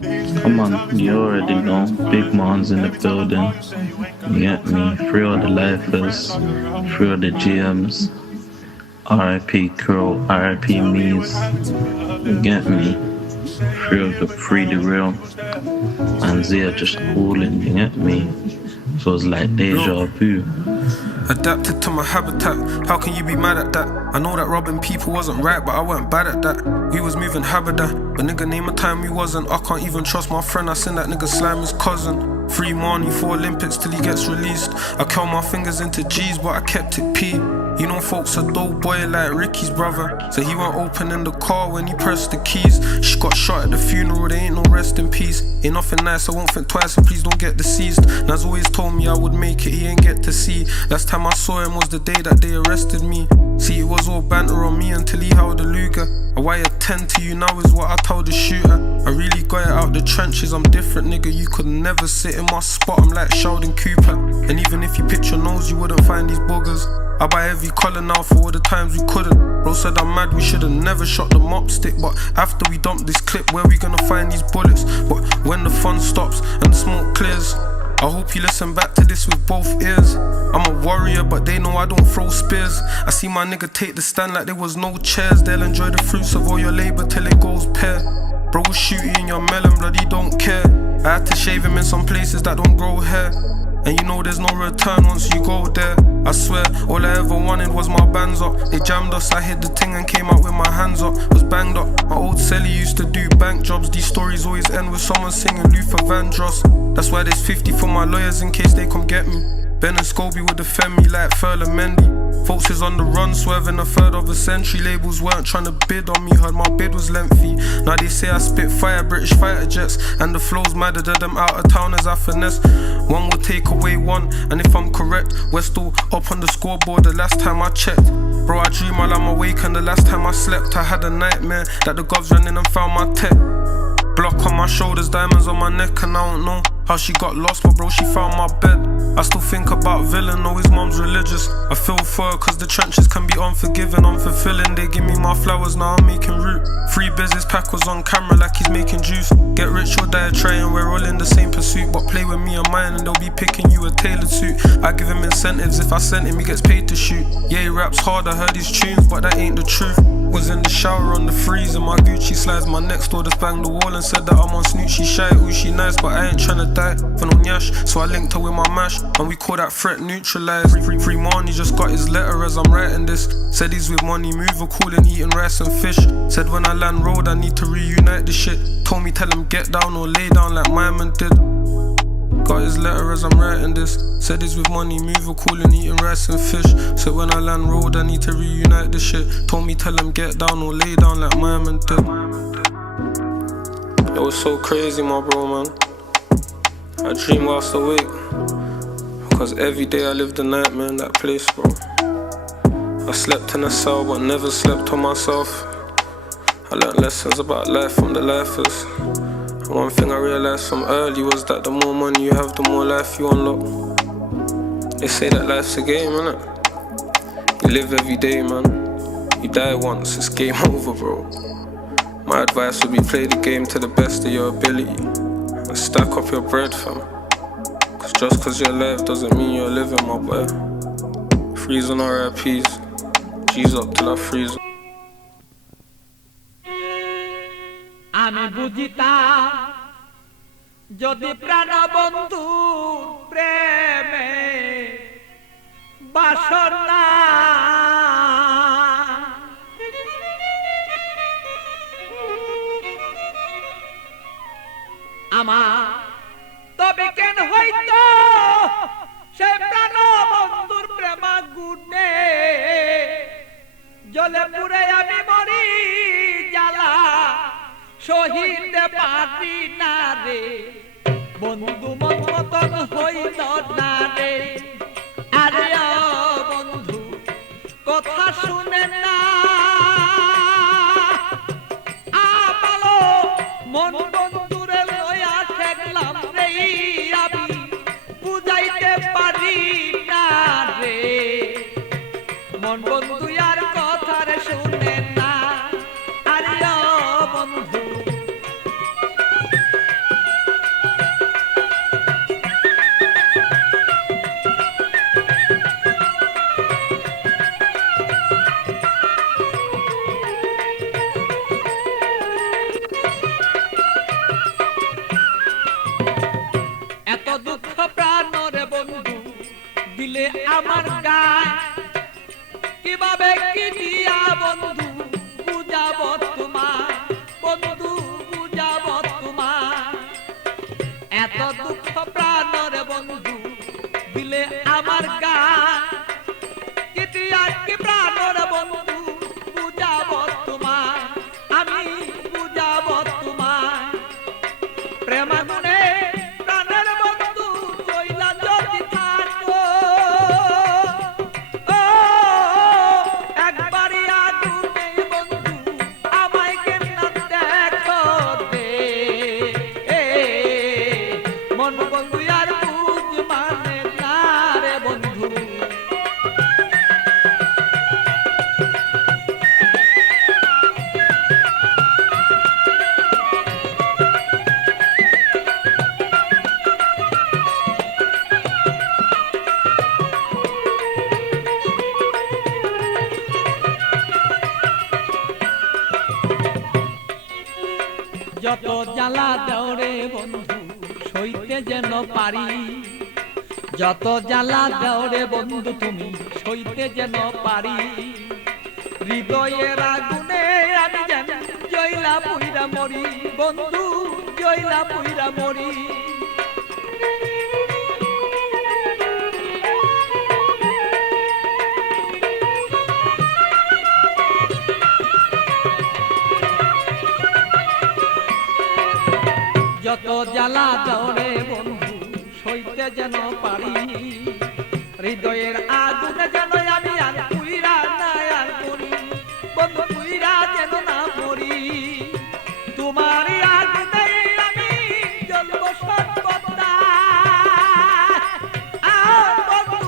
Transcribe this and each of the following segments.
Come on, you already know. Big Mons in the building. You get me? Free all the lifers, free all the GMs. RIP Crow, RIP Me's. You get me? Free the real. And Zia just cooling, you get me? So it's like deja vu. Adapted to my habitat, how can you be mad at that? I know that robbing people wasn't right, but I weren't bad at that. We was moving habada, but nigga name a time we wasn't. I can't even trust my friend, I seen that nigga slime his cousin. Free money for Olympics till he gets released. I count my fingers into G's, but I kept it P. You know folks a dope boy like Ricky's brother, so he won't open in the car when he pressed the keys. She got shot at the funeral, there ain't no rest in peace. Ain't nothing nice, I won't think twice, and please don't get deceased. Nas always told me I would make it, he ain't get to see. Last time I saw him was the day that they arrested me. See, it was all banter on me until he held a Luger. I wire 10 to you now is what I told the shooter. I really got it out the trenches, I'm different nigga. You could never sit in my spot, I'm like Sheldon Cooper. And even if you pitch your nose, you wouldn't find these boogers. I buy every colour now for all the times we couldn't. Bro said I'm mad, we should've never shot the mop stick. But after we dump this clip, where we gonna find these bullets? But when the fun stops and the smoke clears, I hope you listen back to this with both ears. I'm a warrior, but they know I don't throw spears. I see my nigga take the stand like there was no chairs. They'll enjoy the fruits of all your labour till it goes pear. Bro will shoot you in your melon, blood, he don't care. I had to shave him in some places that don't grow hair. And you know there's no return once you go there. I swear, all I ever wanted was my bands up. They jammed us, I hit the ting and came out with my hands up. Was banged up, my old celly used to do bank jobs. These stories always end with someone singing Luther Vandross. That's why there's 50 for my lawyers in case they come get me. Ben and Scobie would defend me like Furla Mendy. Folks is on the run, swerving a third of a century. Labels weren't trying to bid on me, heard my bid was lengthy. Now they say I spit fire, British fighter jets. And the flow's madder than them out of town as I finesse. One will take away one, and if I'm correct, we're still up on the scoreboard the last time I checked. Bro, I dream while I'm awake, and the last time I slept I had a nightmare that the govs ran in and found my tech. Block on my shoulders, diamonds on my neck, and I don't know how she got lost, but bro, she found my bed. I still think about Villain, know his mom's religious. I feel for her cause the trenches can be unforgiving, unfulfilling. They give me my flowers, now I'm making root. Free business pack was on camera like he's making juice. Get rich or die trying, we're all in the same pursuit. But play with me and mine and they'll be picking you a tailored suit. I give him incentives, if I sent him he gets paid to shoot. Yeah, he raps hard, I heard his tunes, but that ain't the truth. Was in the shower on the freezer, my Gucci slides. My next door just banged the wall and said that I'm on Snoot. She shy, ooh she nice, but I ain't tryna die for no nyash. So I linked her with my mash, and we call that threat neutralized. Free money, just got his letter as I'm writing this. Said he's with money, mover, coolin', eating rice and fish. Said when I land road I need to reunite the shit. Told me tell him get down or lay down like my man did. Got his letter as I'm writing this. Said he's with money, mover, coolin', eating rice and fish. Said when I land road I need to reunite the shit. Told me tell him get down or lay down like my man did. It was so crazy my bro man. I dream whilst awake, cause every day I lived a nightmare in that place bro. I slept in a cell but never slept on myself. I learned lessons about life from the lifers. And one thing I realized from early was that the more money you have, the more life you unlock. They say that life's a game, innit? You live every day, man. You die once, it's game over, bro. My advice would be play the game to the best of your ability and stack up your bread, fam. Cause just cause you're alive doesn't mean you're living, my boy. Freeze on RIPs, G's up till I freeze. আমি বুঝিতা যদি প্রাণ বন্ধু প্রেমে বাসনা আমার তবে কেন হইতো সে প্রাণ বন্ধুর প্রেমাগুনে জলে পুরে আমি মরি জ্বালা সহিতে পারি না রে বন্ধু মন মতন হইল না রে আরে বন্ধু কথা শুনে না আমালো মন বন্ধুরে লয়া ঠেকলাম রে আমি বুঝাইতে পারি না রে মন বন্ধু আর কথা রে শুনে না আরে বন্ধু যত জ্বালা দেওরে বন্ধু সইতে যেন পারি, যত জ্বালা দেওরে বন্ধু তুমি সইতে যেন পারি। হৃদয়ের আগুনে আমি যেন জয়লা পুইরা মরি, বন্ধু জয়লা পুইরা মরি। যত জ্বালা দেওরে বন্ধু সইতে যেন পারি, হৃদয়ের আগুনে যেন আমি আর পুইরা না আর মরি, বন্ধু পুইরা যেন না মরি। তোমার আগুনে আমি জ্বলব সর্বদা, আর বন্ধু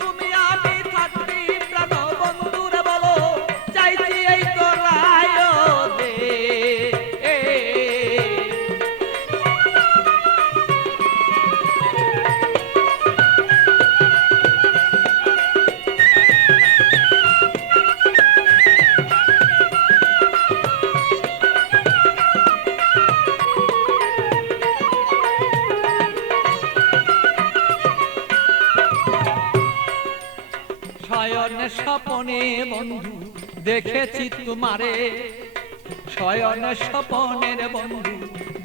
তুমি আমি থাকবি প্রাণ, বন্ধুরে বলো চাইছি এই তো রায় দে। শয়নে স্বপনে বন্ধু দেখেছি তোমারে, শয়নে স্বপনের বন্ধু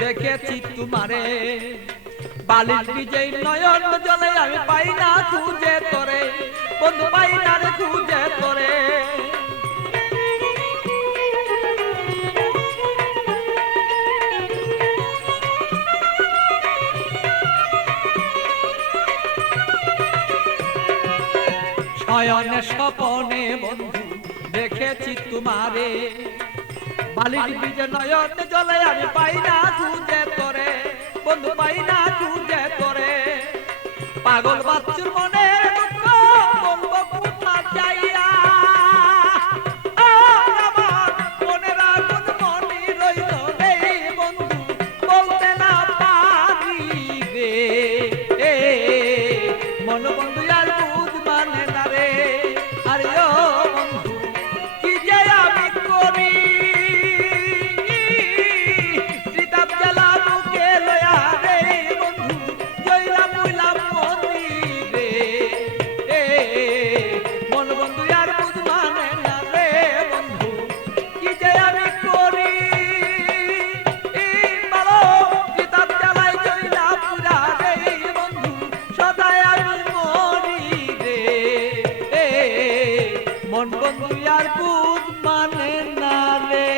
দেখেছি তোমারে। বালির বিজয় নয়ন জলে আমি পাই না খুঁজে তোরে, বন্ধু পাই না রে খুঁজে তোরে। শয়নে স্বপনে বন্ধু দেখেছি তোমারে, বালির বীজে নয়ন জলে আমি পাই না খুঁজে তোরে, বন্ধু পাই না খুঁজে তোরে। পাগল বাচ্চুর মনে দুঃখ বলবো কোথা যাইয়া, আমার মনের আগুন মনে রইল রে বন্ধু বলতে না পারি রে। মন বন্ধু আর বুঝ মানে না রে, আরে ও বন্ধু কি যে আমি করি। হৃদয় জ্বালা বুকে লয়া রে বন্ধু জয়লা মুইলা মরি রে। মন বন্ধু আর বুঝ মানে না রে বন্ধু কি যে আমি করি। ভালো হৃদয় জ্বালায় জয়লা পুরা রে বন্ধু সদাই আমি মরি রে। মন বন্ধু আর বুঝ মানে না রে।